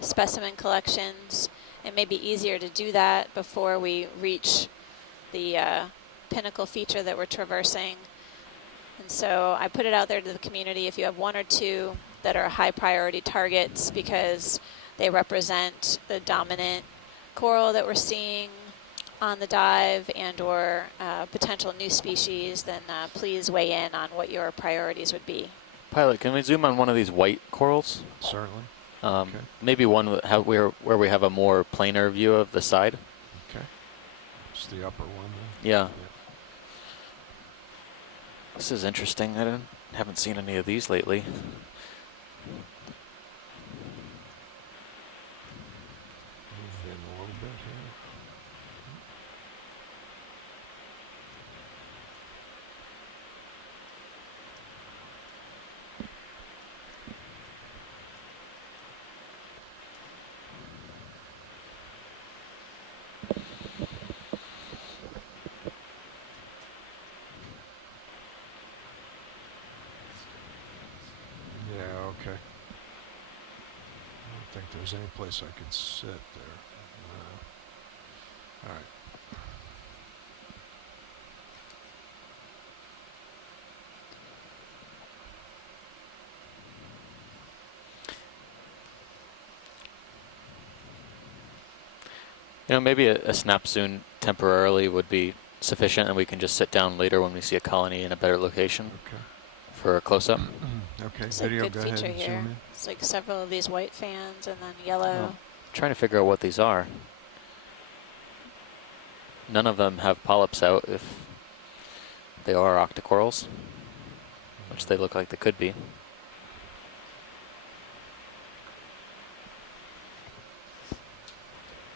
specimen collections. It may be easier to do that before we reach the pinnacle feature that we're traversing. And so I put it out there to the community if you have one or two that are high priority targets because they represent the dominant coral that we're seeing on the dive and or potential new species, then please weigh in on what your priorities would be. Pilot, can we zoom on one of these white corals? Certainly. Okay. Maybe one where we have a more planar view of the side. Okay. It's the upper one then. Yeah. This is interesting. I haven't seen any of these lately. Move in a little bit here. Okay. I don't think there's any place I could sit there. All right. You know, maybe a snap zoom temporarily would be sufficient, and we can just sit down later when we see a colony in a better location. Okay. For a close-up. Okay, It's video, a good go ahead feature and here. zoom in. It's like several of these white fans and then yellow. I'm trying to figure out what these are. None of them have polyps out if they are octocorals, which they look like they could be.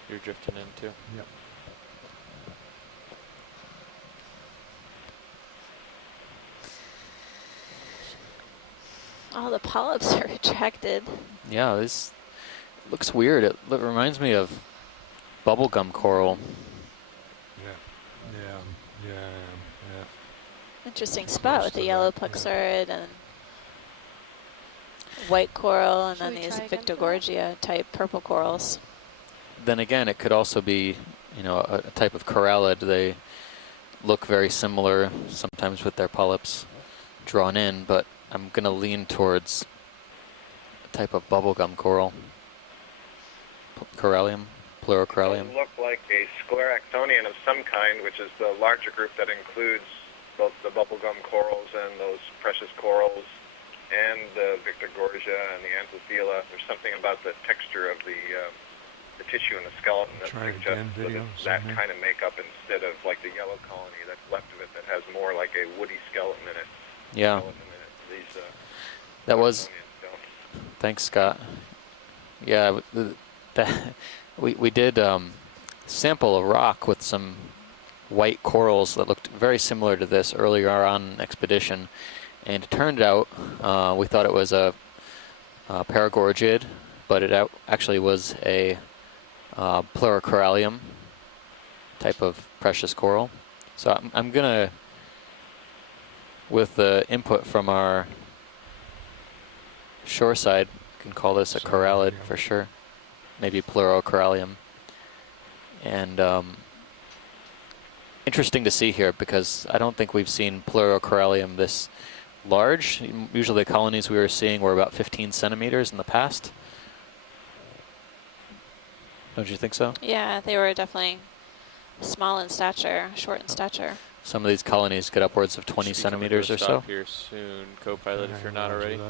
You're drifting in too? Yep. All the polyps are retracted. Yeah, this looks weird. It reminds me of bubblegum coral. Yeah. Interesting spot with the yellow plexaurid and white coral, and then these Victorgorgia type purple corals. Then again, it could also be, you know, a type of corallid. They look very similar, sometimes with their polyps drawn in, but I'm going to lean towards a type of bubblegum coral. Corallium, pleurocorallium. It look like a scleractonian of some kind, which is the larger group that includes both the bubblegum corals and those precious corals and the Victorgorgia and the Anthophila. There's something about the texture of the tissue in the skeleton that suggests that kind of makeup instead of like the yellow colony that's left of it that has more like a woody skeleton in it. Yeah. These, that was. Thanks, Scott. Yeah, we did sample a rock with some white corals that looked very similar to this earlier on an expedition, and it turned out we thought it was a paragorgid, but it actually was a pleurocorallium type of precious coral. So I'm gonna, with the input from our shoreside, can call this a corallid for sure, maybe pleurocorallium. And interesting to see here because I don't think we've seen pleurocorallium this large. Usually the colonies we were seeing were about 15 centimeters in the past. Don't you think so? Yeah, they were definitely small in stature, short in stature. Some of these colonies get upwards of 20 centimeters or so. Stop here soon, co-pilot, if you're not already.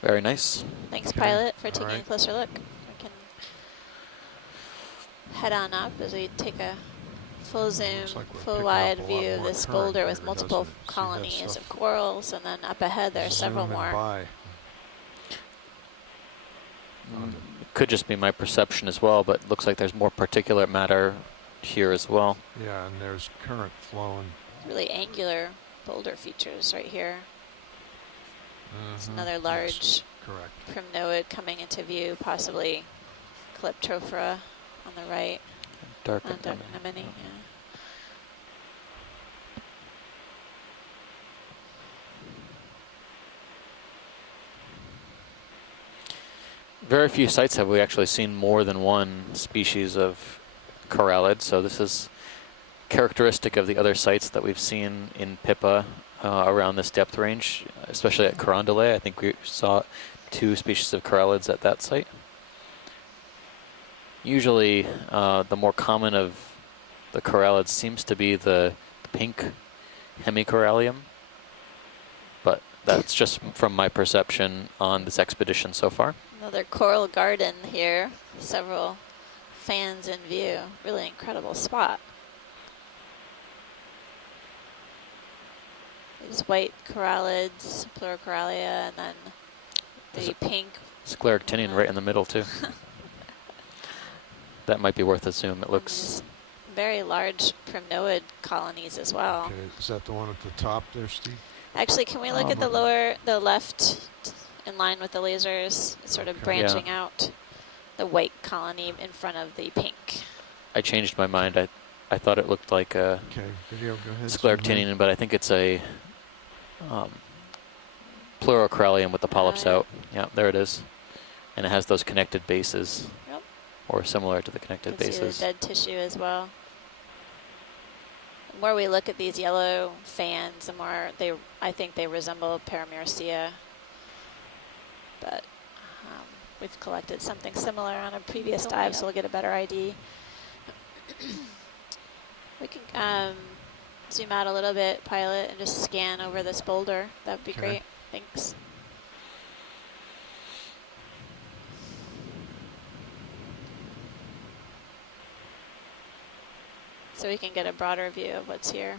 Very nice. Thanks, pilot, for taking a closer look. We can head on up as we take a full zoom, full wide view of this boulder with multiple colonies of corals, and then up ahead there are several more. It could just be my perception as well, but it looks like there's more particulate matter here as well. Yeah, and there's current flowing. Really angular boulder features right here. It's another large primnoid coming into view, possibly Calyptrophora on the right. Dark Dark anemone. anemone, yeah. Very few sites have we actually seen more than one species of corallid, so this is characteristic of the other sites that we've seen in Pippa around this depth range, especially at Carondelet. I think we saw 2 species of corallids at that site. Usually, the more common of the corallids seems to be the pink hemicorallium, but that's just from my perception on this expedition so far. Another coral garden here. Several fans in view. Really incredible spot. These white corallids, pleurocorallia, and then the pink. Scleractinian right in the middle too. That might be worth a zoom. It looks Very large primnoid colonies as well. Okay, is that the one at the top there, Steve? Actually, can we look at the left in line with the lasers, sort of Okay. branching out the white colony in front of the pink? I changed my mind. I thought it looked like a Okay, video, go ahead. Scleractinian, but I think it's a pleurocorallium with the polyps yeah. out. Yeah, there it is. And it has those connected bases, Yep. or similar to the You connected can see bases. the dead tissue as well. The more we look at these yellow fans, the more I think they resemble Paramyrcia. But we've collected something similar on a previous dive, so we'll get a better ID. We can zoom out a little bit, pilot, and just scan over this boulder. That would be Okay. great. Thanks. So we can get a broader view of what's here.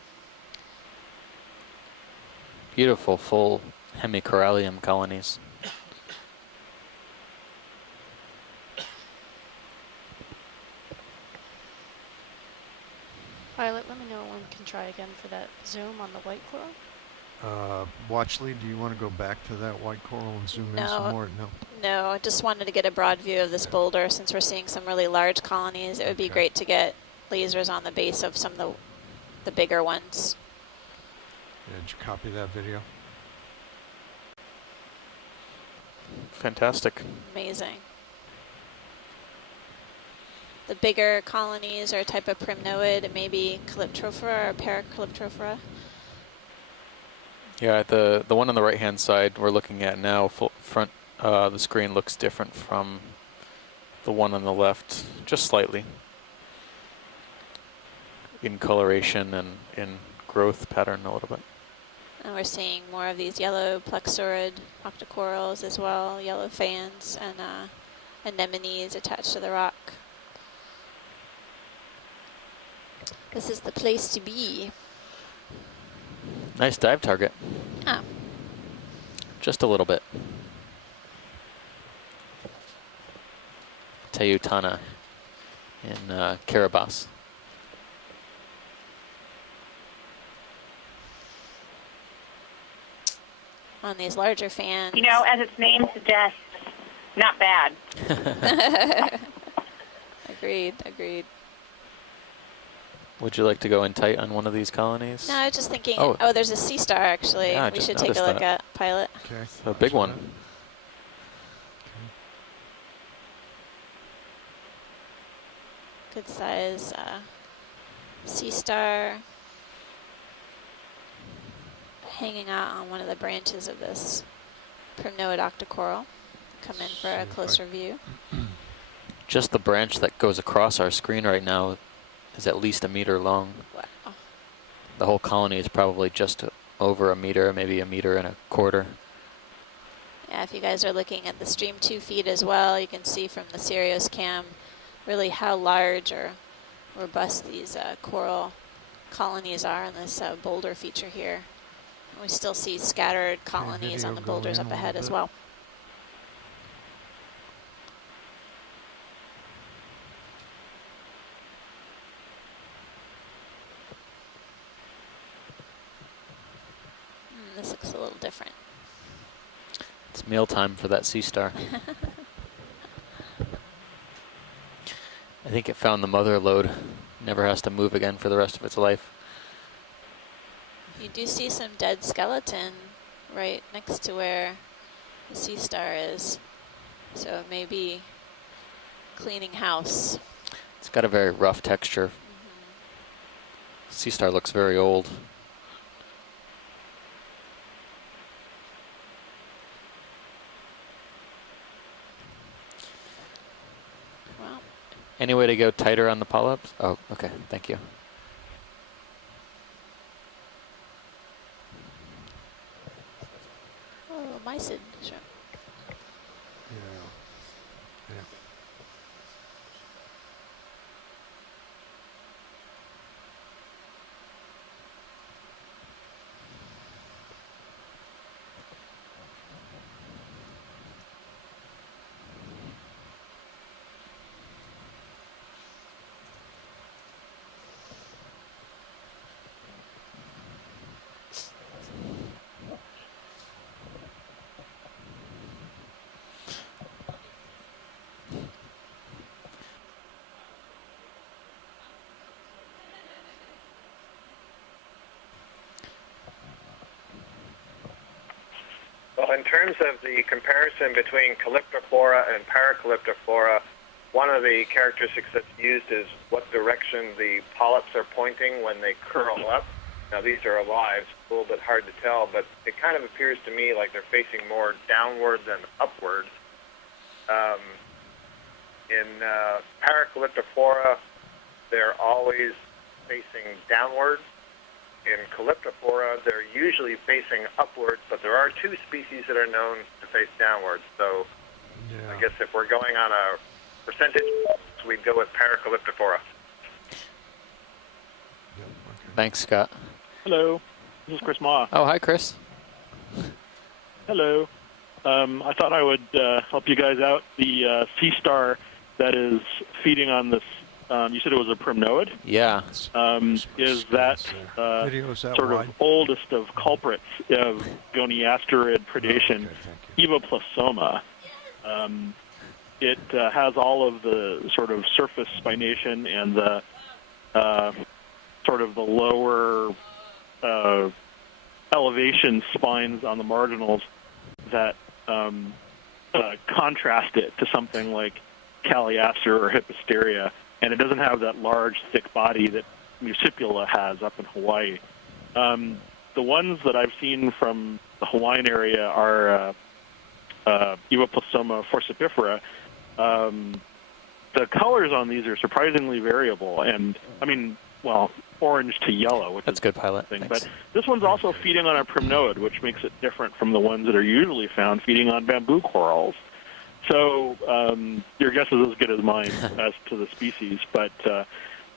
Beautiful full hemicorallium colonies. Violet, let me know when we can try again for that zoom on the white coral. Watchley, do you want to go back to that white coral and zoom in No. some more? No. No, I just wanted to get a broad view of this boulder since we're seeing some really large colonies. It would be Okay. great to get lasers on the base of some of the bigger ones. Yeah, did you copy that video? Fantastic. Amazing. The bigger colonies are a type of primnoid, maybe Calyptrophora or Paracalyptrophora. Yeah, the one on the right hand side we're looking at now, front the screen looks different from the one on the left, just slightly, in coloration and in growth pattern a little bit. And we're seeing more of these yellow plexaurid octocorals as well, yellow fans, and anemones attached to the rock. This is the place to be. Nice dive target. Ah, Just a little bit. Teutana in Kiribati. on these larger fans. You know, as its name suggests, not bad. Agreed, agreed. Would you like to go in tight on one of these colonies? No, I was just thinking, Oh. oh, there's a sea star actually. Yeah, I We just should take a noticed look that. at, pilot. Okay. A big one. Good size sea star hanging out on one of the branches of this primnoid octocoral. Come in for a closer view. Just the branch that goes across our screen right now is at least 1 meter long. Wow. The whole colony is probably just over 1 meter, maybe 1.25 meters. Yeah, if you guys are looking at the stream 2 feed as well, you can see from the Sirius cam really how large or robust these coral colonies are in this boulder feature here. We still see scattered colonies on video the go boulders in up a ahead little as bit. well. This looks a little different. It's mealtime for that sea star. think it found the mother lode. Never has to move again for the rest of its life. You do see some dead skeleton right next to where the sea star is. So it may be cleaning house. It's got a very rough texture. Sea star looks very old. Well, Any way to go tighter on the polyps? Oh, okay, thank you. oh, mysid shrimp. Yeah. Yeah. Well, in terms of the comparison between Calyptophora and Paracalyptophora, one of the characteristics that's used is what direction the polyps are pointing when they curl up. Now, these are alive, it's a little bit hard to tell, but it kind of appears to me like they're facing more downward than upward. In Paracalyptophora, they're always facing downward. In Calyptophora, they're usually facing upward, but there are two species that are known to face downward. So Yeah. I guess if we're going on a percentage, we'd go with Paracalyptophora. Yep, okay. Thanks, Scott. Hello, this is Chris Ma. Oh, hi, Chris. Hello. I thought I would help you guys out. The sea star that is feeding on this, you said it was a primnoid, Yeah. is that Video's that sort wide? of oldest of culprits of goniasterid predation, Okay, thank you. Evoplasoma. It has all of the sort of surface spination and the sort of the lower elevation spines on the marginals that contrast it to something like Caliaster or Hippisteria, and it doesn't have that large, thick body that Muscipula has up in Hawaii. The ones that I've seen from the Hawaiian area are Evoplasoma forcipifera. The colors on these are surprisingly variable, and I mean, well, orange to yellow, which That's is good, Pilot. thing. Thanks. But this one's also feeding on a primnoid, which makes it different from the ones that are usually found feeding on bamboo corals. So your guess is as good as mine as to the species, but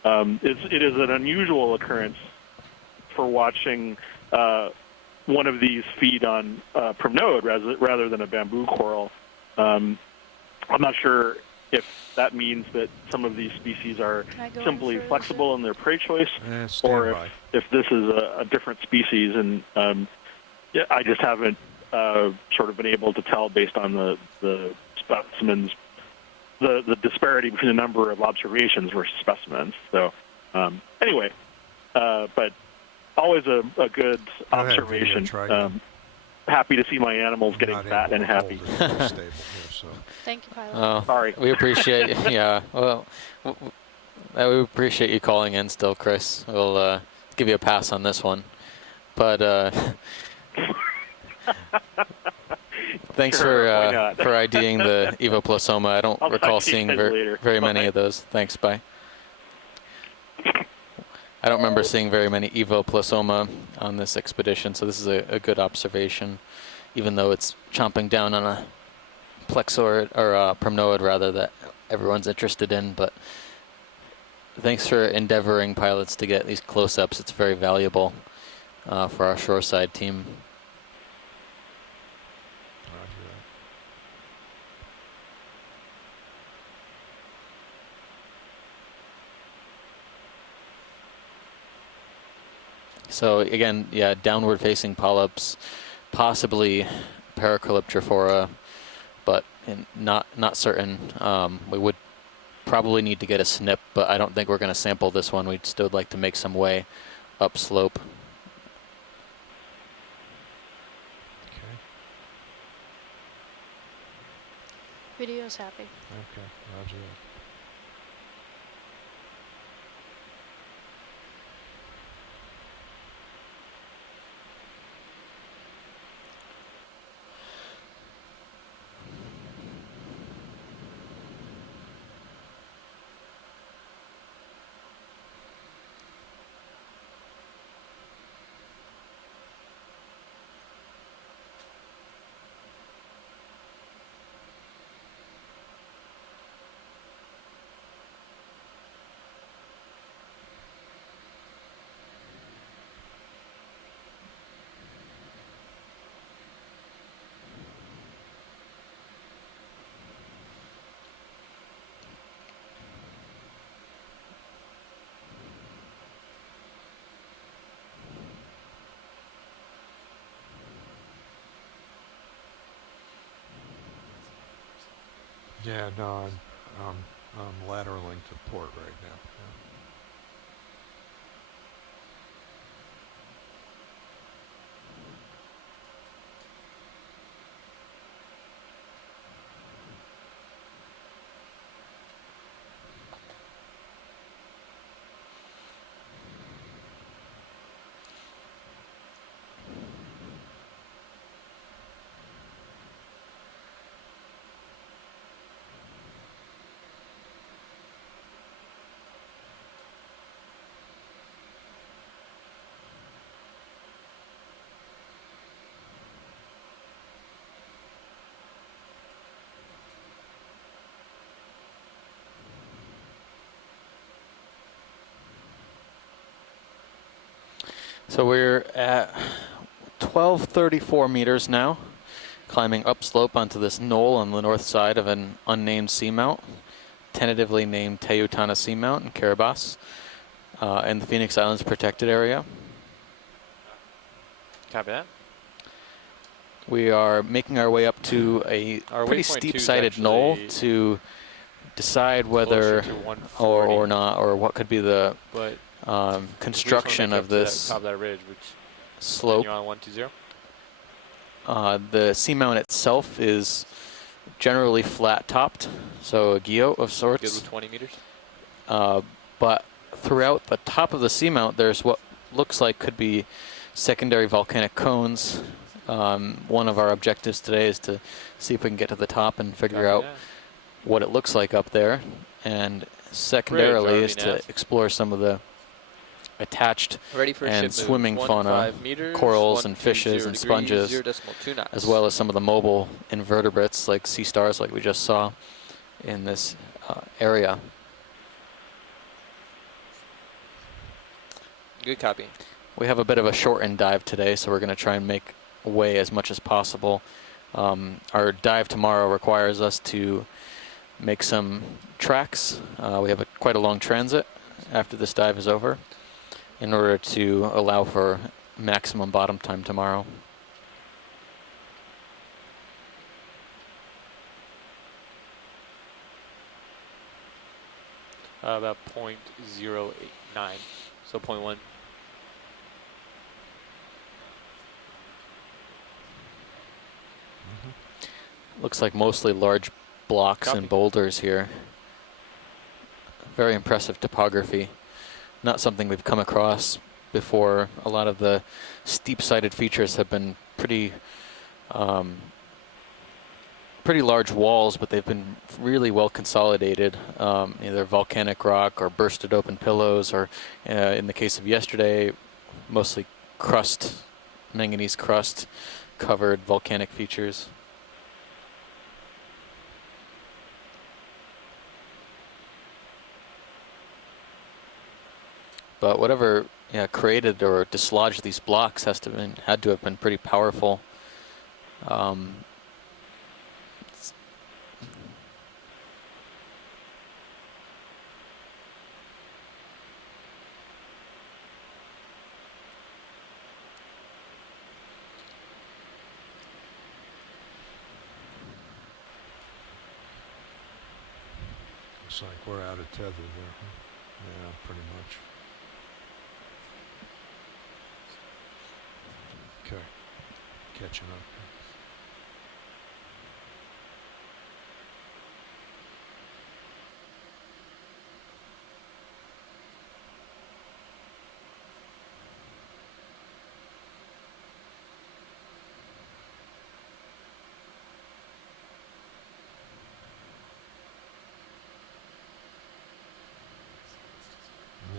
it is an unusual occurrence for watching one of these feed on primnoid rather than a bamboo coral. I'm not sure if that means that some of these species are Can I go in simply for flexible in their prey choice, Stand or by. if this is a different species, and yeah, I just haven't sort of been able to tell based on the specimens, the disparity between the number of observations versus specimens. So anyway, but always a good Go ahead, observation. Try again. Happy to see my animals getting Not fat able and to happy. hold it stable here, so. Thank you, Pilot. Oh, Sorry. we appreciate yeah. Well, we appreciate you calling in still, Chris. We'll give you a pass on this one. But thanks Sure, why for not? for IDing the Evoplasoma. I don't I'll recall talk to you seeing guys later. very many Bye. of those. Thanks, bye. I don't remember seeing very many Evoplasoma on this expedition, so this is a good observation, even though it's chomping down on a plexoid or a primnoid rather that everyone's interested in. But thanks for endeavoring, pilots, to get these close-ups. It's very valuable for our shoreside team. Roger that. So again, yeah, downward-facing polyps, possibly Paracalyptrophora, but not certain. We would probably need to get a snip, but I don't think we're going to sample this one. We'd still like to make some way upslope. Okay. Video's happy. Okay. Roger that. Yeah, no, I'm lateraling to port right now. So we're at 1234 meters now, climbing upslope onto this knoll on the north side of an unnamed seamount, tentatively named Teutana Seamount in Kiribati, in the Phoenix Islands protected area. Copy that. We are making our way up to a Our pretty waypoint 2 is steep-sided knoll actually to decide closer whether to 140, or not, or what could be the but construction of this top of that ridge, which slope. you're on 120. The seamount itself is generally flat-topped, so a guyot of Good sorts. with 20 meters. But throughout the top of the seamount, there's what looks like could be secondary volcanic cones. One of our objectives today is to see if we can get to the top and figure out what it looks like up there. And secondarily is to explore some of the attached and swimming fauna, corals and fishes and sponges, as well as some of the mobile invertebrates like sea stars like we just saw in this area. Good copy. We have a bit of a shortened dive today, so we're going to try and make way as much as possible. Our dive tomorrow requires us to make some tracks. We have quite a long transit after this dive is over in order to allow for maximum bottom time tomorrow. About 0.089, so 0.1. Looks like mostly large blocks and boulders here. Very impressive topography. Not something we've come across before. A lot of the steep-sided features have been pretty large walls, but they've been really well consolidated. Either volcanic rock or bursted open pillows, or in the case of yesterday, mostly crust, manganese crust covered volcanic features. But whatever created or dislodged these blocks had to have been pretty powerful. Looks like we're out of tether there. Yeah, pretty much. Okay, catching up.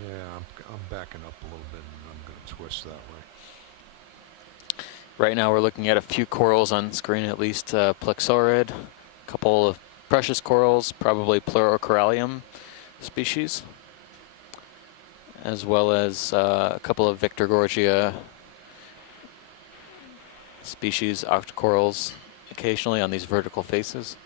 Yeah, I'm backing up a little bit, and I'm going to twist that way. Right now we're looking at a few corals on screen, at least plexaurid, a couple of precious corals, probably Pleurocorallium species, as well as a couple of Victorgorgia species, octocorals, occasionally on these vertical faces.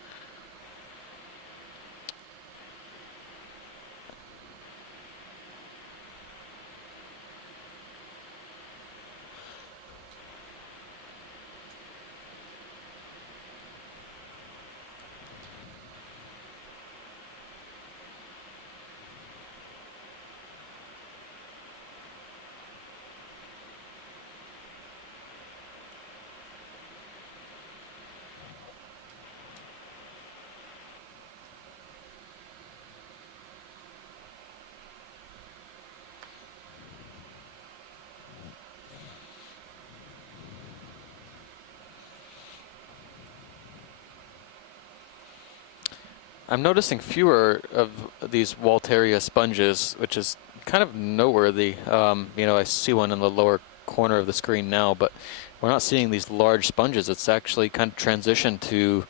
I'm noticing fewer of these Walteria sponges, which is kind of noteworthy. You know, I see one in the lower corner of the screen now, but we're not seeing these large sponges. It's actually kind of transitioned to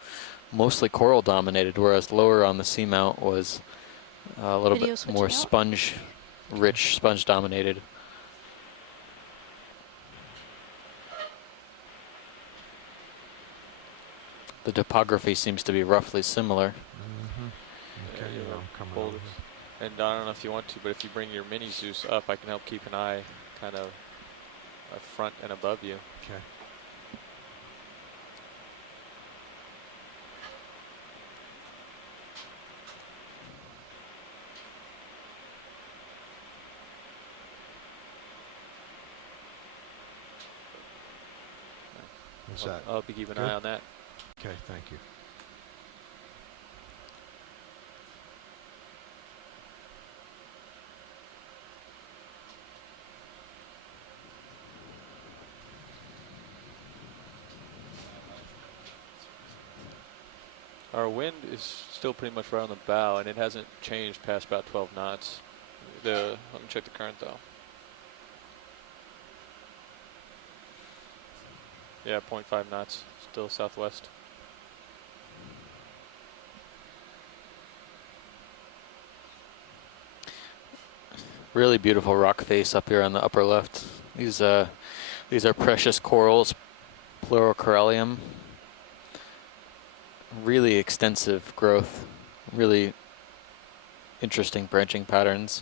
mostly coral dominated, whereas lower on the seamount was a little Video bit switching more out. sponge rich, sponge dominated. The topography seems to be roughly similar. Okay, Yeah, yeah, I'm coming hold over. it. And I don't know if you want to, but if you bring your mini Zeus up, I can help keep an eye kind of front and above you. Okay. What's that? I'll be keeping an Good? eye on that. Okay, thank you. Our wind is still pretty much right on the bow, and it hasn't changed past about 12 knots. Let me check the current though. Yeah, 0.5 knots, still southwest. Really beautiful rock face up here on the upper left. These are precious corals, Pleurocorallium. Really extensive growth, really interesting branching patterns.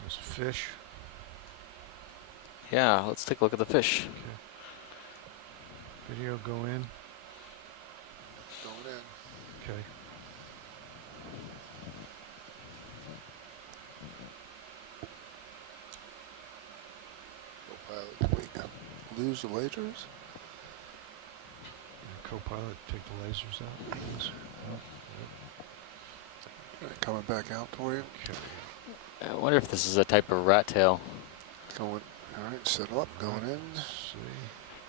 There's a fish. Yeah, let's take a look at the fish. Okay. Video go in. Going in. Okay. Co-pilot, can we lose the lasers? Co-pilot, take the lasers out, please. Alright, coming back out for you. Okay. I wonder if this is a type of rat tail. Going. Alright, settle up. Going in. Let's see.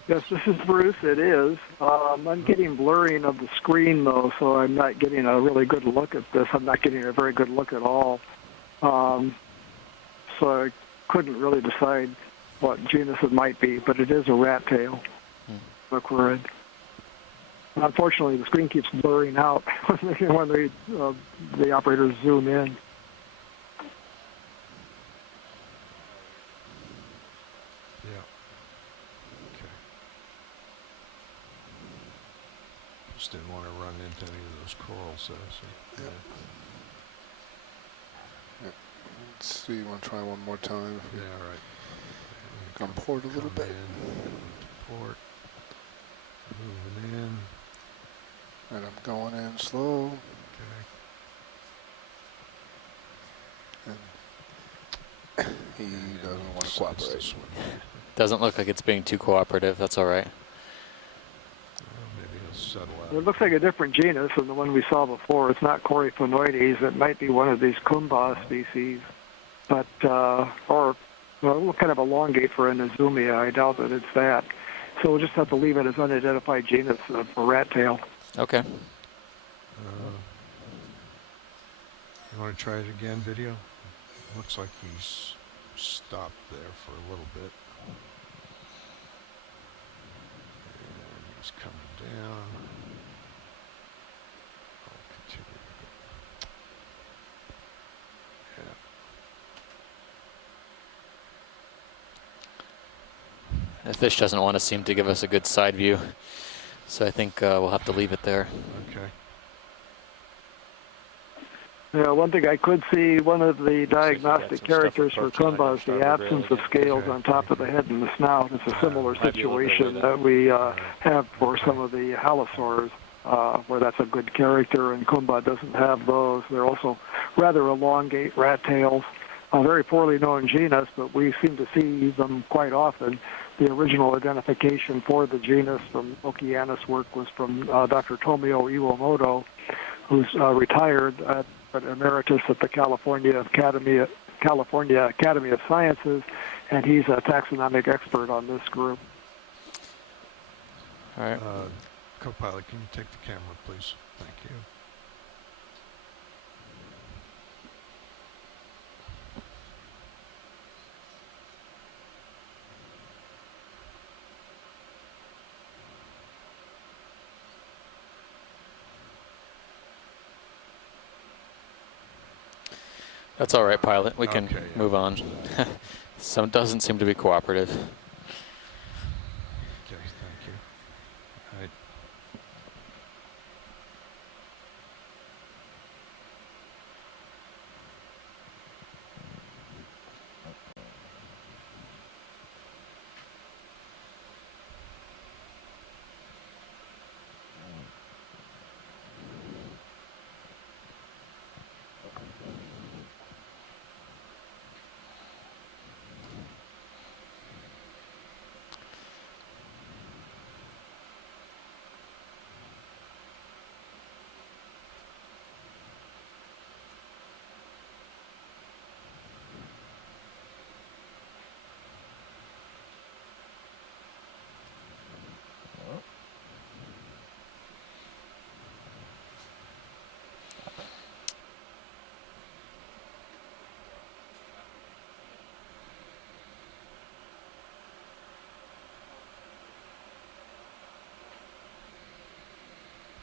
Yes, this is Bruce. It is. I'm getting blurring of the screen, though, so I'm not getting a really good look at this. I'm not getting a very good look at all. So I couldn't really decide what genus it might be, but it is a rat tail, Aquarid. Unfortunately, the screen keeps blurring out when the operators zoom in. Yeah. Okay. Just didn't want to run into any of those corals there. So, Yep. Yep. Let's see, you want to try one more time? yeah, all right. Come port a little Come bit. in, come to port, moving in. And I'm going in slow. Okay. And he doesn't want to cooperate. Doesn't look like it's being too cooperative. That's all right. Maybe he'll settle out. It looks like a different genus than the one we saw before. It's not Coryphonoides. It might be one of these Kumba species, but or well, kind of elongate for an Azumia. I doubt that it's that. So we'll just have to leave it as unidentified genus for rat tail. Okay. You want to try it again, video? Looks like he's stopped there for a little bit. And he's coming down. I'll continue. Yeah. The fish doesn't want to seem to give us a good side view, so I think we'll have to leave it there. Okay. Yeah, one thing I could see, one of the diagnostic characters for Kumba is the absence of scales on top of the head and the snout. It's a similar situation that we have for some of the halosaurs, where that's a good character, and Kumba doesn't have those. They're also rather elongate rat tails. A very poorly known genus, but we seem to see them quite often. The original identification for the genus from Okeanos work was from Dr. Tomio Iwamoto, who's retired emeritus at the California Academy of Sciences, and he's a taxonomic expert on this group. All right. Co-pilot, can you take the camera, please? Thank you. That's all right, pilot. We can Okay, yeah. move on. Some doesn't seem to be cooperative. Okay, thank you. All right.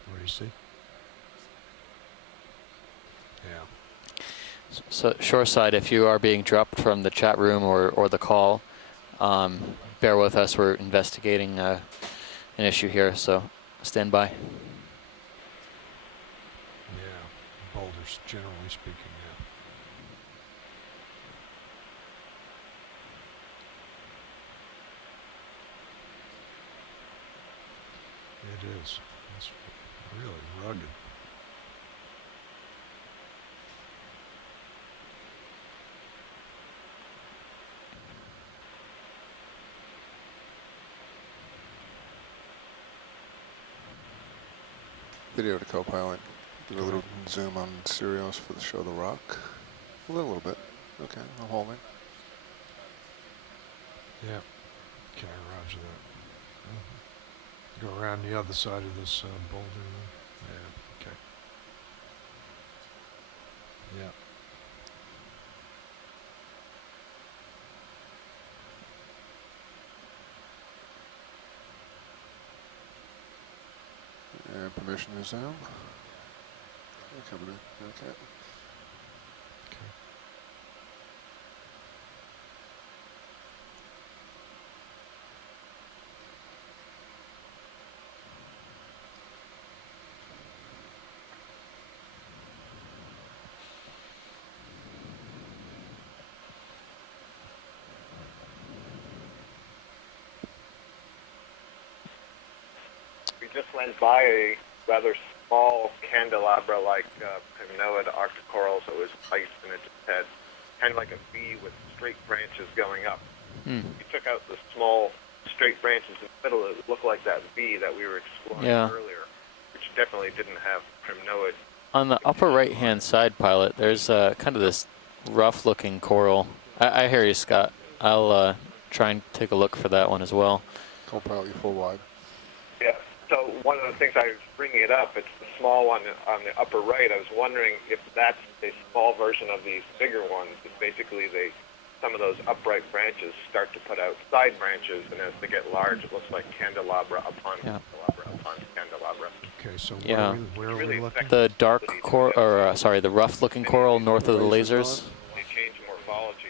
What do you see? Yeah. So shoreside, if you are being dropped from the chat room or the call, bear with us. We're investigating an issue here, so stand by. Yeah. Boulders, generally speaking, yeah. It is. It's really rugged. Video to co-pilot. Do a little zoom on Sirius for the show of the rock. A little bit. Okay, I'm holding. Yeah. Okay, roger that. Go around the other side of this boulder. Yeah, okay. Yeah. And permission to zoom. Coming in. Okay. We just went by a rather small candelabra-like primnoid octocorals that was white, and it just had kind of like a V with straight branches going up. Hmm. You took out the small straight branches in the middle, it looked like that V that we were exploring earlier, which definitely didn't have primnoid. On the upper right-hand side, Pilot, there's kind of this rough-looking coral. I hear you, Scott. I'll try and take a look for that one as well. Co-pilot, you full wide. Yeah, so one of the things I was bringing it up, it's the small one on the upper right. I was wondering if that's a small version of these bigger ones. It's basically some of those upright branches start to put out side branches, and as they get large, it looks like candelabra upon candelabra upon candelabra. Okay, so where are Really we looking? The dark coral, or sorry, the rough-looking coral north of the lasers. They change morphology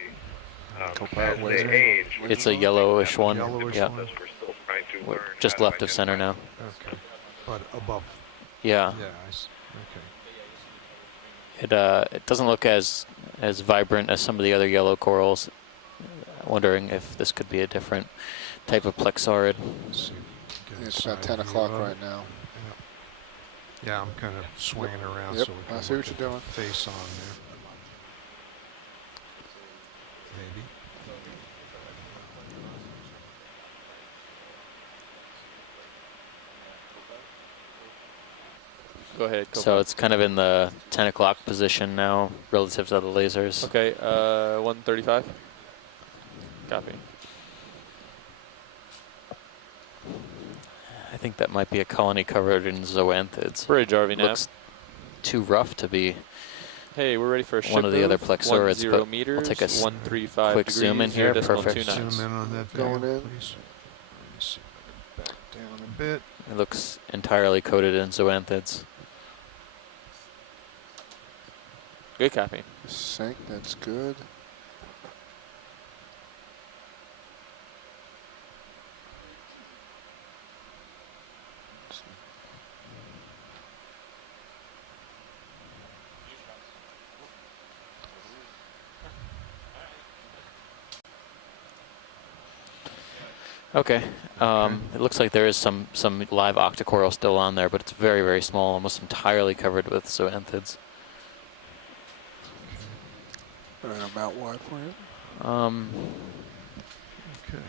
Co-pilot as laser. they age. It's a yellowish one. Yellowish Yeah, one. We're still trying to we're learn just how to left of center now. Okay, but above. Yeah. Yeah, okay. It doesn't look as vibrant as some of the other yellow corals. Wondering if this could be a different type of plexaurid. Let's see. Get It's inside about 10 view o'clock of it. right now. Yeah, I'm kind of swinging around Yep, so we I can see look what you're doing. face on there. Maybe. Go ahead. So it's kind of in the 10 o'clock position now relative to the lasers. Okay, 135. Copy. I think that might be a colony covered in zoanthids. Bridge, RV nav. Looks too rough to be Hey, we're ready for a ship one of the other move. plexaurids, 10 but meters, I'll take a 135 quick degrees, zoom in here. 0.29. Perfect. Zoom in on that Going video, in. please. Let's see. Back down a bit. It looks entirely coated in zoanthids. Good copy. Sync, that's good. Okay. It looks like there is some live octocoral still on there, but it's very, very small, almost entirely covered with zoanthids. All right, I'm out wide for you. Okay.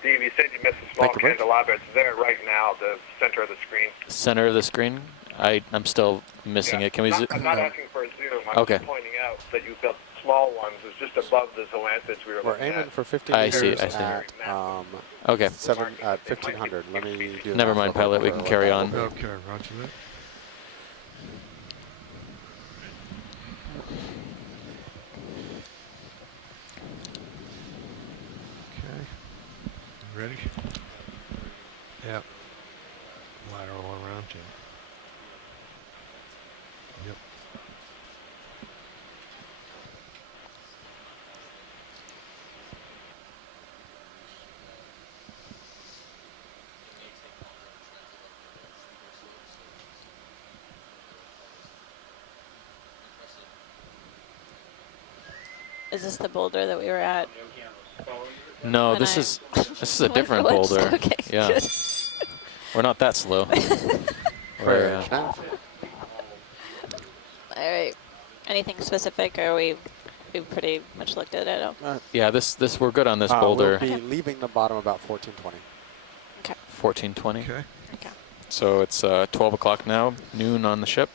Steve, you said you missed a small Take a break. candelabra. It's there right now, the center of the screen. Center of the screen. I'm still missing it. Can we? I'm not asking for a zoom. I'm Okay. just pointing out that you've got small ones. It's just above the zoanthids we were We're looking aiming at. for 50 I see, meters I see. at Okay. 1500. Let me do Never that mind, real pilot. We quick can for carry what on. that will be. Okay, roger that. Okay. Ready? Yep. Lateral around you. Yep. Is this the boulder that we were at? No, When this I is a went different glitched? boulder. Okay, Yeah. good. We're not that slow. We're, All right. Anything specific, or we pretty much looked at it all? yeah, this we're good on this boulder. We'll be leaving the bottom about 1420. Okay. 1420. Okay. Okay. So it's 12 o'clock now, noon on the ship.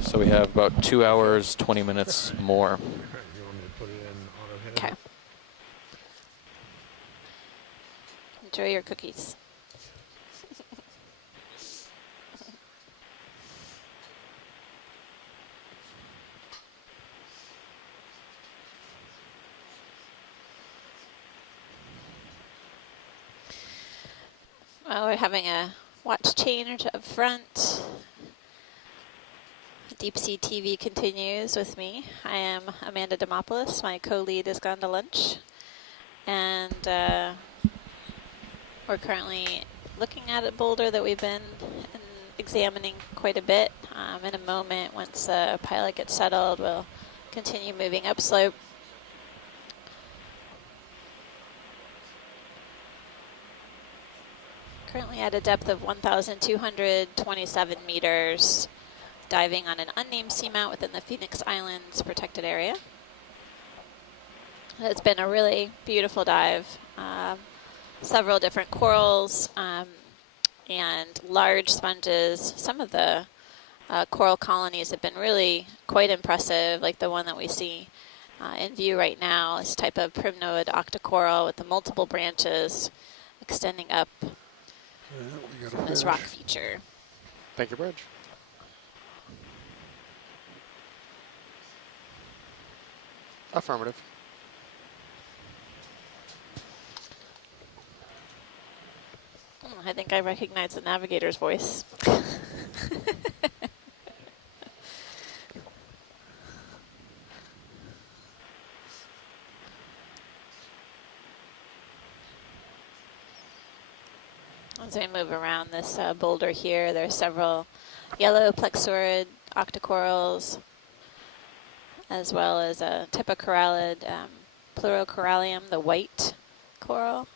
So we have about 2 hours, 20 minutes more. Okay, you want me to put it in auto header? Okay. Enjoy your cookies. Well, we're having a watch change up front. Deep Sea TV continues with me. I am Amanda Demopoulos. My co-lead has gone to lunch. And we're currently looking at a boulder that we've been examining quite a bit. In a moment, once the pilot gets settled, we'll continue moving upslope. Currently at a depth of 1,227 meters, diving on an unnamed seamount within the Phoenix Islands protected area. It's been a really beautiful dive. Several different corals and large sponges. Some of the coral colonies have been really quite impressive, like the one that we see in view right now, this type of primnode octocoral with the multiple branches extending up from this rock feature. Thank you, Bridge. Affirmative. I think I recognize the navigator's voice. As we move around this boulder here, there are several yellow plexurid octocorals, as well as a typocorallid pleurocorallium, the white coral.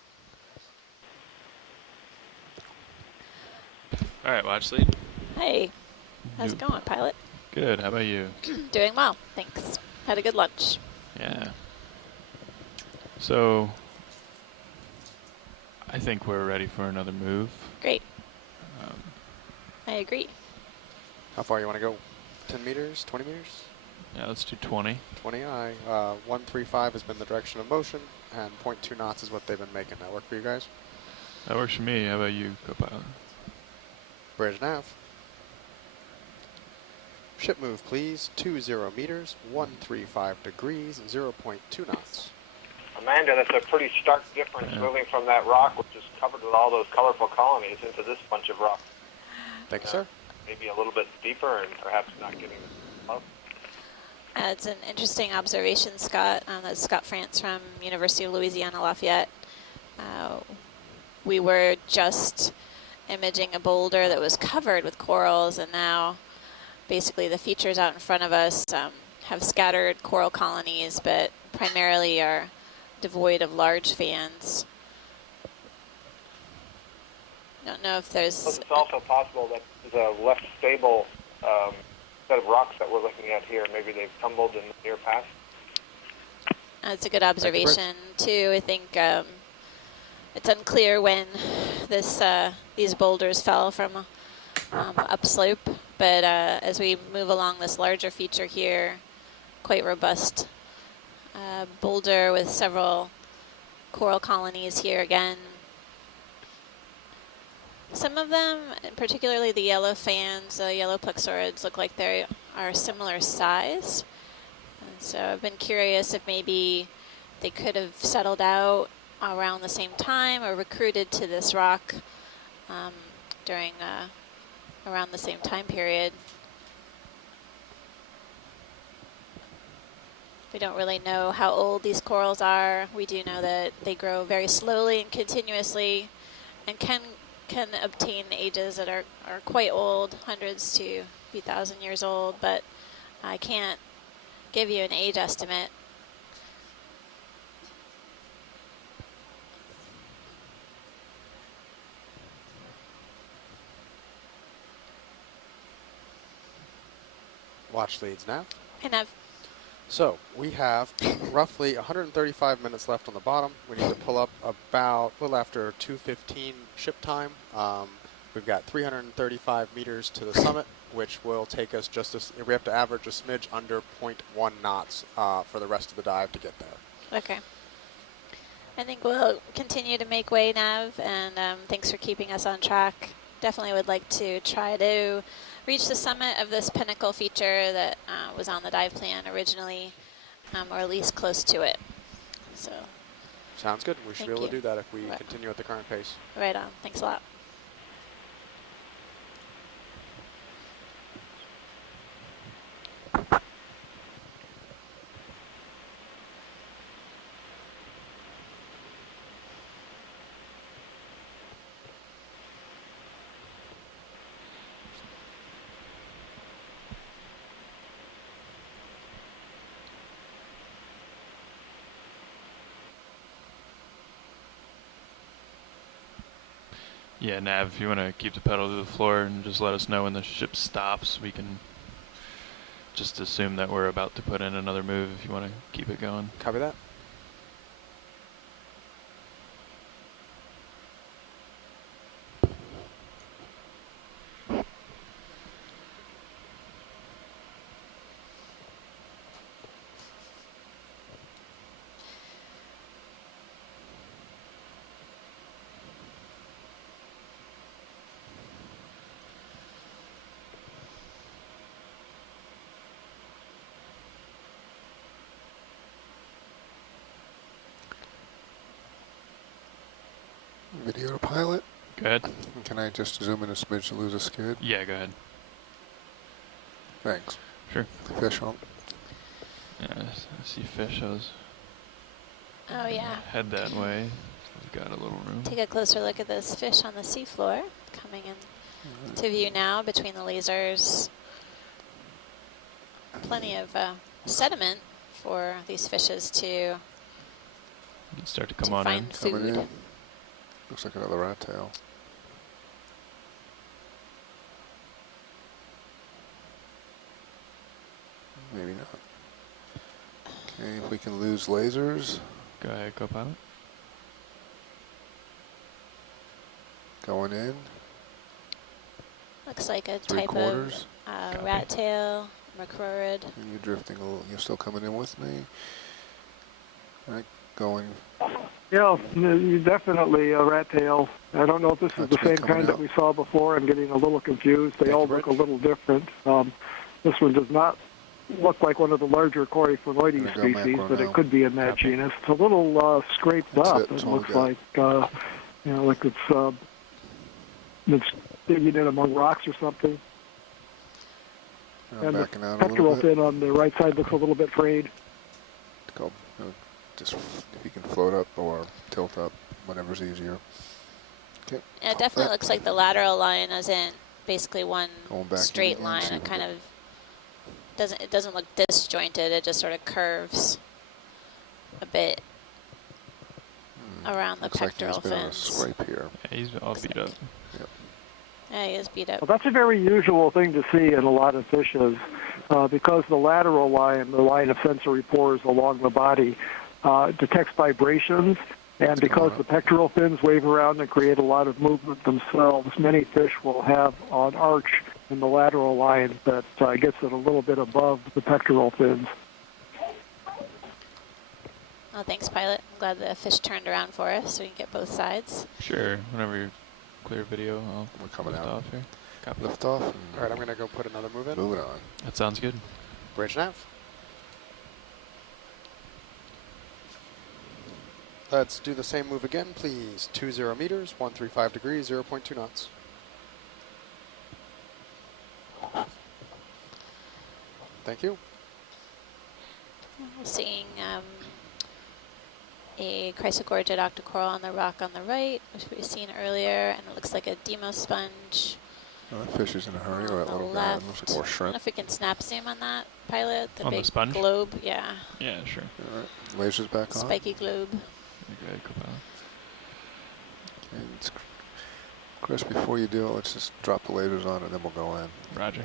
All right, watch lead. Hey, how's it going, pilot? Good. How about you? Doing well, thanks. Had a good lunch. Yeah. So, I think we're ready for another move. Great. I agree. How far you want to go? 10 meters? 20 meters? Yeah, let's do 20. 20, 135 has been the direction of motion, and 0.2 knots is what they've been making. That work for you guys? That works for me. How about you, co-pilot? Bridge nav. Ship move, please. 20 meters, 135 degrees, 0.2 knots. Amanda, that's a pretty stark difference moving from that rock, which is covered with all those colorful colonies, into this bunch of rock. Thank you, sir. Maybe a little bit deeper and perhaps not getting as love. It's an interesting observation, Scott. That's Scott France from University of Louisiana Lafayette. We were just imaging a boulder that was covered with corals, and now basically the features out in front of us have scattered coral colonies, but primarily are devoid of large fans. Don't know if there's... It's also possible that there's a less stable set of rocks that we're looking at here. Maybe they've tumbled in the near past. That's a good observation, too. I think it's unclear when these boulders fell from upslope, but as we move along this larger feature here, quite robust boulder with several coral colonies here again. Some of them, particularly the yellow fans, the yellow plexaurids, look like they are similar size. And so I've been curious if maybe they could have settled out around the same time or recruited to this rock during around the same time period. We don't really know how old these corals are. We do know that they grow very slowly and continuously and can obtain ages that are quite old, hundreds to a few thousand years old, but I can't give you an age estimate. Watch leads now. And I've So we have roughly 135 minutes left on the bottom. We need to pull up about a little after 2:15 ship time. We've got 335 meters to the summit, which will take us we have to average a smidge under 0.1 knots for the rest of the dive to get there. Okay. I think we'll continue to make way, Nav, and thanks for keeping us on track. Definitely would like to try to reach the summit of this pinnacle feature that was on the dive plan originally, or at least close to it. So. Sounds good. We should be able you. to do that if we continue at the current pace. Right on. Thanks a lot. Yeah, Nav, if you want to keep the pedal to the floor and just let us know when the ship stops, we can just assume that we're about to put in another move if you want to keep it going. Copy that. Video to pilot. Go ahead. Can I just zoom in a smidge to lose a skid? Yeah, go ahead. Thanks. Sure. Fish on. Yeah, I see fish. I was Oh yeah. head that way. We've got a little room. Take a closer look at this fish on the seafloor coming in to view now between the lasers. Plenty of sediment for these fishes to You can start to come on find in. food. Coming in. Looks like another rat tail. Maybe not. Okay, if we can lose lasers. Go ahead, co-pilot. Going in. Looks like a Three type quarters. of rat tail, macrorid. And you're drifting a little. You're still coming in with me. Right, going. Yeah, definitely a rat tail. I don't know if this is the same coming kind that out. we saw before. I'm getting a little confused. They Thank all you, look a Rich. little different. This one does not look like one of the larger Coryphaenoides Gonna go species, macro but now. it could be in that Copy. genus. It's a little scraped That's up. it. That's It all we looks got. like, like it's digging in among rocks or something. I'm And the backing out a pectoral little bit. fin on the right side looks a little bit frayed. Go. Just if you can float up or tilt up, whatever's easier. Okay. Yeah, it definitely looks like the lateral line isn't basically one Going back in straight again, line. see It if kind we of doesn't look disjointed. It just sort of curves a bit around the Looks like pectoral he's been on a fins. scrape here. Yeah, he's all beat up. Yep. Yeah, he is beat up. Well, that's a very usual thing to see in a lot of fishes because the lateral line, the line of sensory pores along the body, detects vibrations, and because the pectoral fins wave around and create a lot of movement themselves, many fish will have an arch in the lateral line that gets it a little bit above the pectoral fins. Oh, thanks, pilot. I'm glad the fish turned around for us so we can get both sides. Sure. Whenever you clear video, I'll We're coming lift out. off here. Copy. Lift off. All right, I'm going to go put another move in. Moving on. That sounds good. Bridge nav. Let's do the same move again, please. 20 meters, 135 degrees, 0.2 knots. Thank you. We're seeing a chrysogorgid octocoral on the rock on the right, which we've seen earlier, and it looks like a demo sponge. Oh, that fish is in a hurry. on Or that the little guy. It left. looks like more I don't shrimp. know if we can snap zoom on that, pilot. The On the big sponge? globe, yeah, Yeah, sure. All right. Lasers back on. spiky globe. Go ahead, co-pilot. And Chris, before you do it, let's just drop the lasers on and then we'll go in. Roger.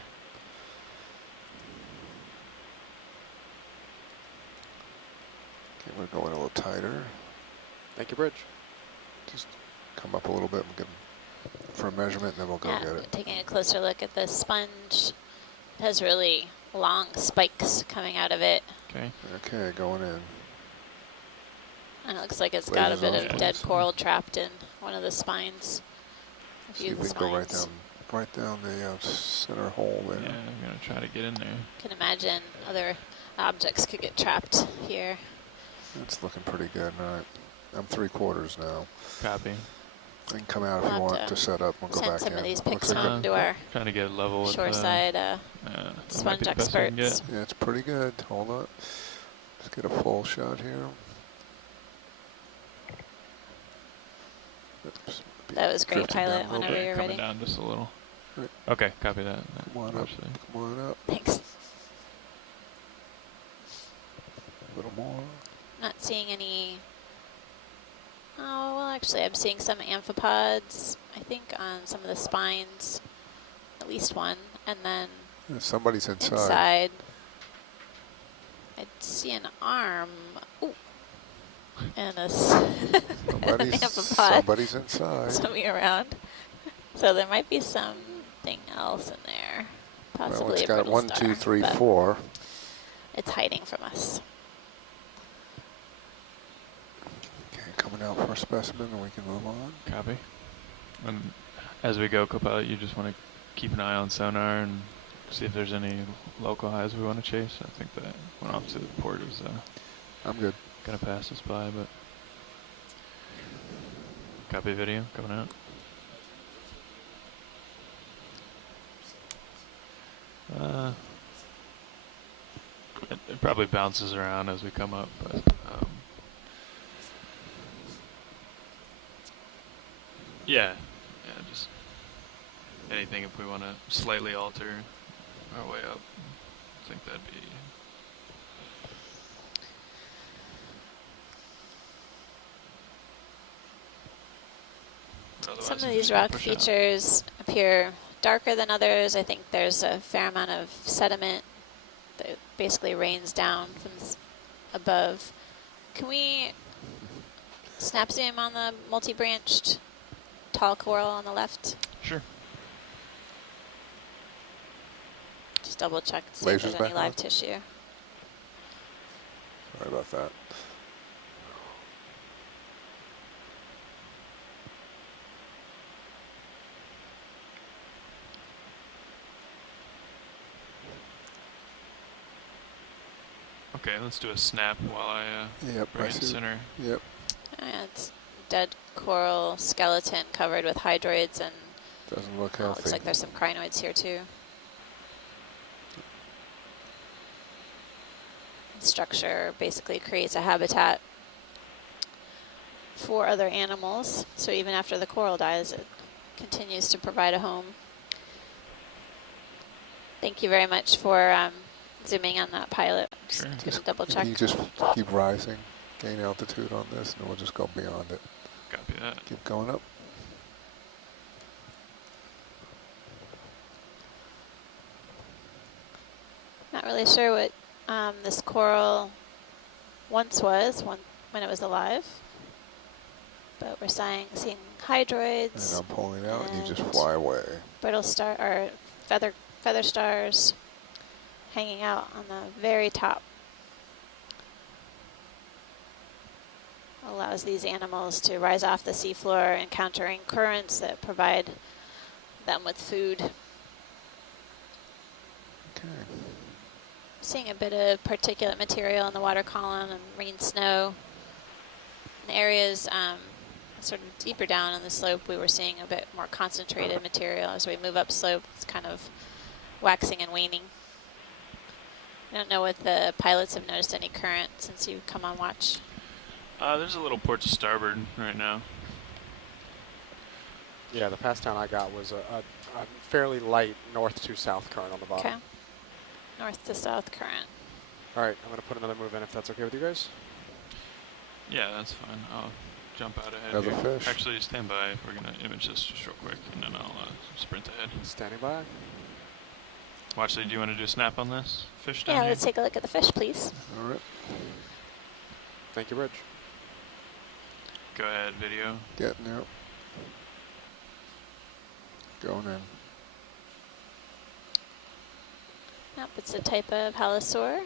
Okay, we're going a little tighter. Thank you, Bridge. Just come up a little bit and get for a measurement, and then we'll go Yeah, get it. taking a closer look at the sponge. It has really long spikes coming out of it, Okay. Okay, going in. and it looks like it's got a Lasers bit off, of dead please. coral trapped in one of the spines. A See few if of we the can go right spines. down, the center hole there. Yeah, I'm going to try to get in there. Can imagine other objects could get trapped here. That's looking pretty good. All right, I'm 3/4 now. Copy. I can come out if We'll you have want to to set up. We'll go send back some in. of these Looks pics like home to our Trying to get a level with shoreside that might be sponge the best I can experts. get. Yeah, it's pretty good. Hold on. Let's get a full shot here. Oops. That was great, Drifting down pilot, a little whenever bit. you're Coming ready. down just a little. Right. Okay, copy that. Come on up. Actually. Come on up. Thanks. A little more. Not seeing any. Oh, well, actually, I'm seeing some amphipods, I think, on some of the spines, at least one, and then Somebody's inside. inside, I see an arm. Ooh. And a an amphipod Somebody's inside. swimming around. So there might be something else in there. Possibly Well, it's a got brittle 1, star, 2, 3, but 4. it's hiding from us. Okay, coming out for a specimen, and we can move on. Copy. And as we go, Copilot, you just want to keep an eye on sonar and see if there's any local highs we want to chase. I think that went off to the port is I'm good. gonna pass us by, but copy video coming out. It probably bounces around as we come up, but yeah, just anything if we want to slightly alter our way up. I think that'd be. Some of these rock features appear darker than others. I think there's a fair amount of sediment that basically rains down from above. Can we snap zoom on the multi-branched tall coral on the left? Sure. Just double check to see Lasers if there's back any live on? tissue. Sorry about that. Okay, let's do a snap while I Yep, bring I in see. center. Yep. It's dead coral skeleton covered with hydroids, and Doesn't look looks healthy. like there's some crinoids here too. The structure basically creates a habitat for other animals, so even after the coral dies, it continues to provide a home. Thank you very much for zooming on that pilot. Just gonna double check. You just keep rising, gain altitude on this, and we'll just go beyond it. Copy that. Keep going up. Not really sure what this coral once was when it was alive, but we're seeing hydroids. And I'm pulling out, and you just fly away. Brittle star or feather stars hanging out on the very top. Allows these animals to rise off the seafloor, encountering currents that provide them with food. Okay. Seeing a bit of particulate material in the water column and rain snow. In areas sort of deeper down on the slope, we were seeing a bit more concentrated material. As we move up slope, it's kind of waxing and waning. I don't know if the pilots have noticed any current since you come on watch. There's a little port to starboard right now. Yeah, the pass down I got was a fairly light north to south current on the bottom. Okay. North to south current. All right, I'm going to put another move in if that's okay with you guys. Yeah, that's fine. I'll jump out ahead. Another here. fish. Actually, stand by. We're going to image this just real quick, and then I'll sprint ahead. Standing by. Watchley, do you want to do a snap on this fish down Yeah, here? let's take a look at the fish, please. All right. Thank you, Rich. Go ahead, video. Getting there. Going in. Yep, it's a type of halosaur.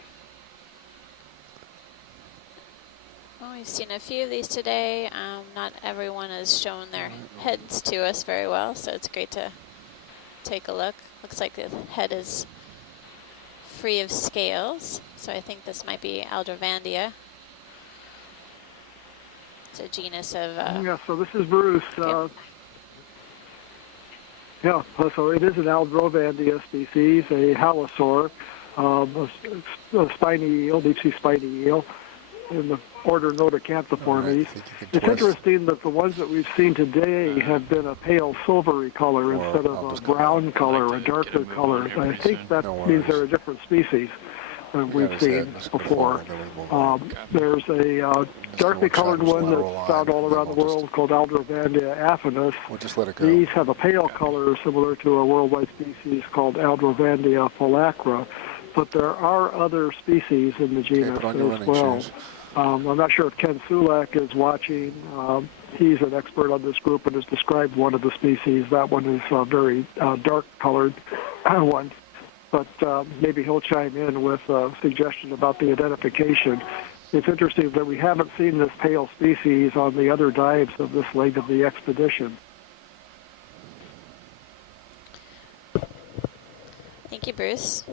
Well, we've seen a few of these today. Not everyone has shown their heads to us very well, so it's great to take a look. Looks like the head is free of scales, so I think this might be Aldrovandia. It's a genus of... yeah, so this is Bruce. Yeah, so it is an Aldrovandia species, a halosaur, a spiny eel, deep-sea spiny eel, in the order Notocanthophories. It's interesting that the ones that we've seen today have been a pale silvery color instead of a brown color or a darker color. I think that means they're a different species. than We got we've his head. seen Let's go before. forward, then we move on. There's a darkly colored watch out one for the that's lateral found line, all and then around the we'll world called Aldrovandia affinis. We'll just let it go. These have a pale color similar to a worldwide species called Aldrovandia phylacra, but there are other species in the genus put on your as running well. shoes. I'm not sure if Ken Sulak is watching. He's an expert on this group and has described one of the species. That one is a very dark-colored one, but maybe he'll chime in with a suggestion about the identification. It's interesting that we haven't seen this pale species on the other dives of this leg of the expedition. Thank you, Bruce.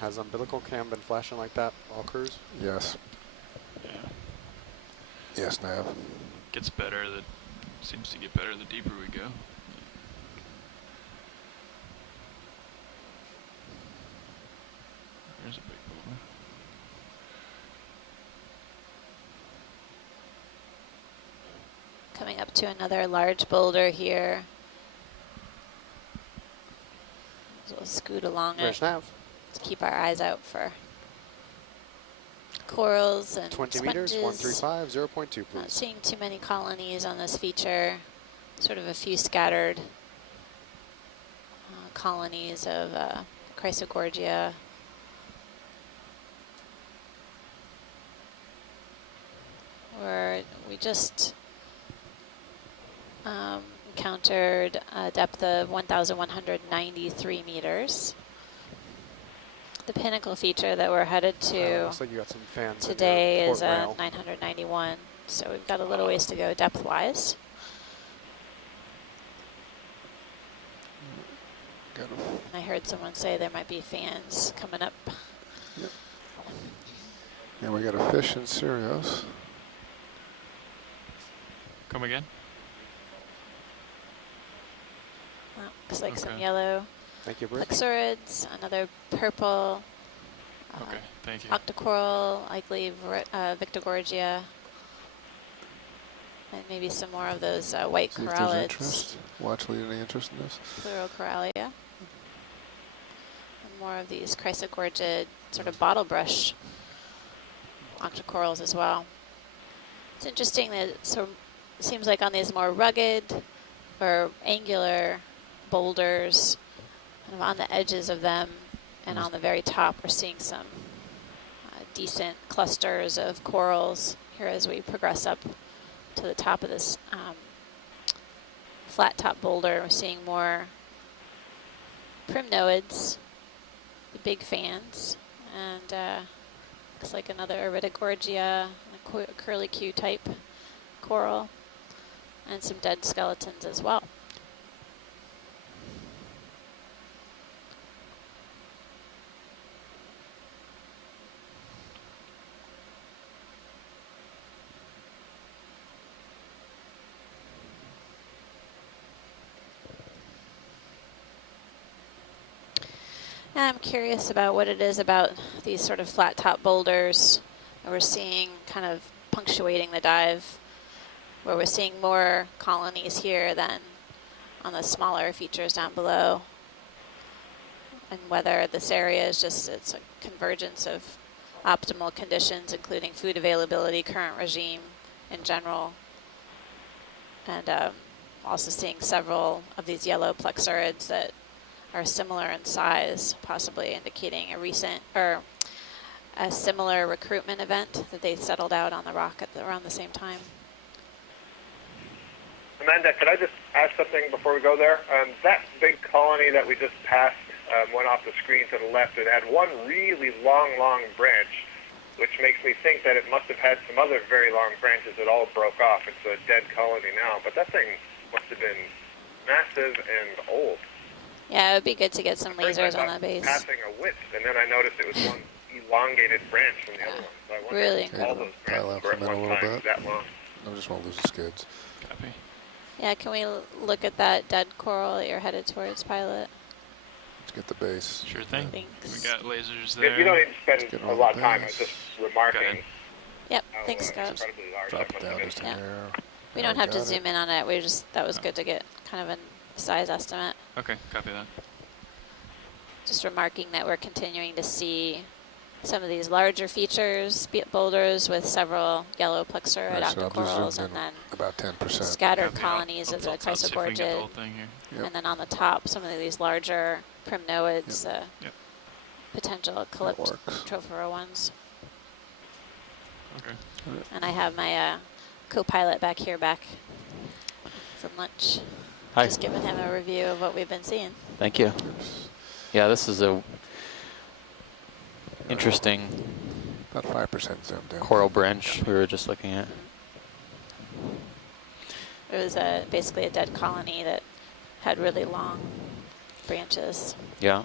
Has umbilical cam been flashing like that all cruise? Yes. Yeah. Yes, Nav. Gets better. Seems to get better the deeper we go. There's a big boulder. Coming up to another large boulder here. So we'll scoot along Where's it Nav? to keep our eyes out for corals and 20 sponges. meters, 135, 0.2, please. Not seeing too many colonies on this feature. Sort of a few scattered colonies of Chrysogorgia. We just encountered a depth of 1,193 meters. The pinnacle feature that we're headed to looks like you got some fans today is port rail. 991, so we've got a little ways to go depth-wise. I heard someone say there might be fans coming up. Yep. And we got a fish in Sirius. Come again? Well, looks like some Okay. yellow Thank you, Bruce. plexurids, another purple Okay, thank you. octocoral, I believe Victorgorgia, and maybe some more of those white See if there's corallids. interest. Watch lead any interest in this. Pleurocorallia. And more of these chrysogorgid sort of bottle brush octocorals as well. It's interesting that it seems like on these more rugged or angular boulders, kind of on the edges of them and on the very top, we're seeing some decent clusters of corals here as we progress up to the top of this flat top boulder. We're seeing more primnoids, the big fans, and looks like another Iridogorgia, a curlicue type coral, and some dead skeletons as well. I'm curious about what it is about these sort of flat top boulders that we're seeing kind of punctuating the dive, where we're seeing more colonies here than on the smaller features down below, and whether this area is just, it's a convergence of optimal conditions, including food availability, current regime in general, and also seeing several of these yellow plexurids that are similar in size, possibly indicating a recent or a similar recruitment event that they settled out on the rock at around the same time. Amanda, could I just ask something before we go there? That big colony that we just passed went off the screen to the left. It had one really long branch, which makes me think that it must have had some other very long branches that all broke off. It's a dead colony now, but that thing must have been massive and old. Yeah, it would be good to get some lasers on that base. Passing a width, and then I noticed it was one elongated branch from the other one. So I wonder Really? if all those Pile branches out were from at it a one little time bit. that long. I just won't lose the skids. Copy. Yeah, can we look at that dead coral that you're headed towards, pilot? Let's get the base. Sure thing. Thanks. We got lasers If there. you don't need to spend get a on lot the of time, I base. was just remarking. Yep, how, thanks, Scott. incredibly large Drop that it must have down been. just a Yeah. hair. We Now don't have to got it. zoom in on it. That was good to get kind of an size estimate. Okay, copy that. Just remarking that we're continuing to see some of these larger features, boulders with several yellow plexuroid Right, so I'll just octocorals, zoom and in then about 10%. scattered Copy. colonies of the I'll see if we can get the chrysogorgid. whole thing here. Yep. And then on the top, some of these larger primnoids, Yep. potential That works. calyptrophora ones. Okay. And I have my co-pilot back from lunch. Hi. Just giving him a review of what we've been seeing. Thank you. Yeah, this is a interesting About 5% zoomed in. coral branch we were just looking at. It was basically a dead colony that had really long branches. Yeah.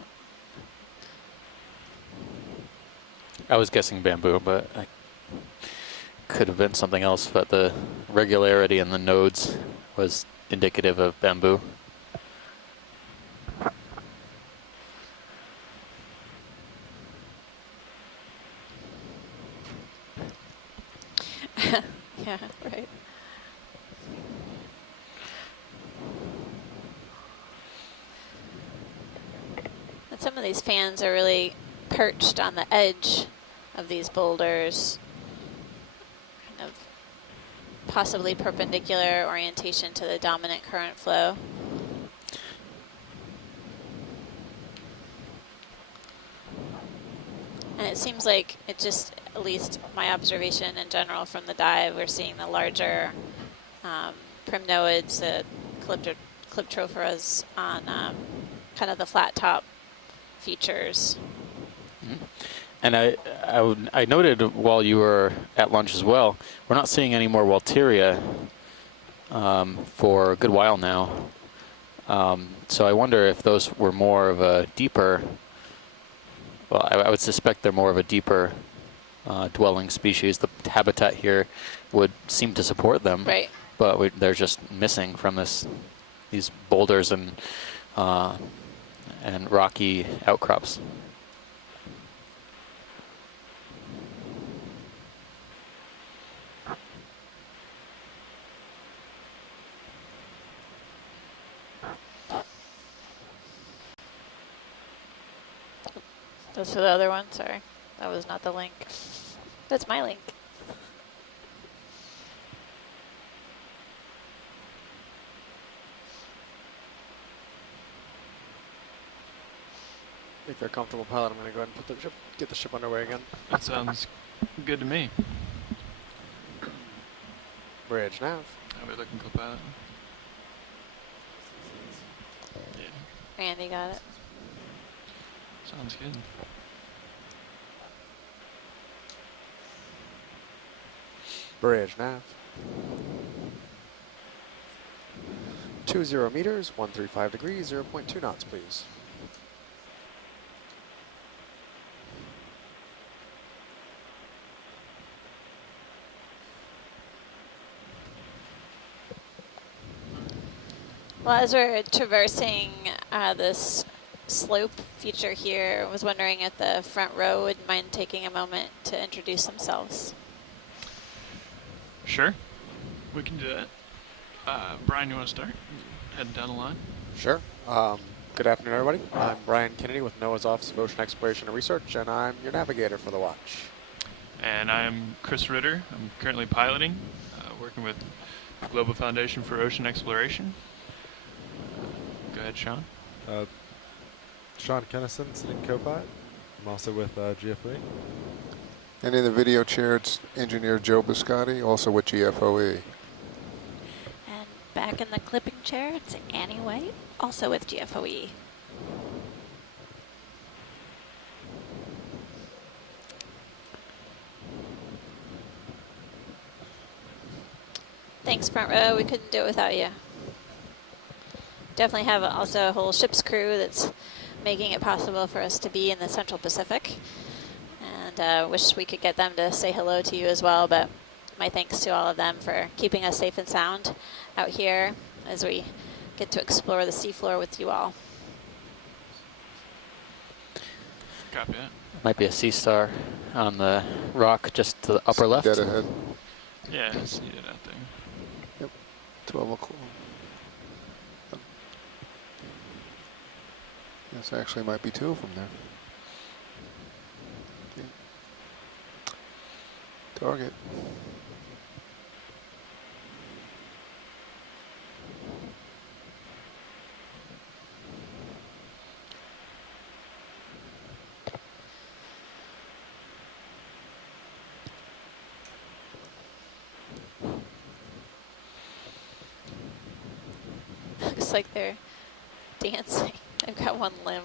I was guessing bamboo, but I could have been something else, but the regularity in the nodes was indicative of bamboo. Yeah, right. And some of these fans are really perched on the edge of these boulders, kind of possibly perpendicular orientation to the dominant current flow. And it seems like it just, at least my observation in general from the dive, we're seeing the larger primnoids, the calyptrophoras on kind of the flat top features. Mm-hmm. And I noted while you were at lunch as well, we're not seeing any more Walteria for a good while now. So I wonder if those were more of a deeper, well, I would suspect they're more of a deeper dwelling species. The habitat here would seem to support them, right? But they're just missing from these boulders and rocky outcrops. That's for the other one, sorry. That was not the link. That's my link. If you're comfortable, pilot, I'm going to go ahead and get the ship underway again. That sounds good to me. Bridge nav. How are we looking, co-pilot? Yeah. Randy got it. Sounds good. Bridge nav. 20 meters, 135 degrees, 0.2 knots, please. Well, as we're traversing this slope feature here, I was wondering if the front row would mind taking a moment to introduce themselves. Sure, we can do that. Brian, you want to start? Heading down the line. Sure. Good afternoon, everybody. I'm Brian Kennedy with NOAA's Office of Ocean Exploration and Research, and I'm your navigator for the watch. And I'm Chris Ritter. I'm currently piloting, working with the Global Foundation for Ocean Exploration. Go ahead, Sean. Sean Kennison, sitting co-pilot. I'm also with GFOE. And in the video chair, it's engineer Joe Biscotti, also with GFOE. And back in the clipping chair, it's Annie White, also with GFOE. Thanks, front row. We couldn't do it without you. Definitely have also a whole ship's crew that's making it possible for us to be in the Central Pacific. And wish we could get them to say hello to you as well, but my thanks to all of them for keeping us safe and sound out here as we get to explore the seafloor with you all. Copy that. Might be a sea star on the rock just to the upper left. Dead ahead. Yeah, I see it out there. Yep, 12 o'clock. Yes, actually might be 2 of them there. Okay. Target. Looks like they're dancing. They've got one limb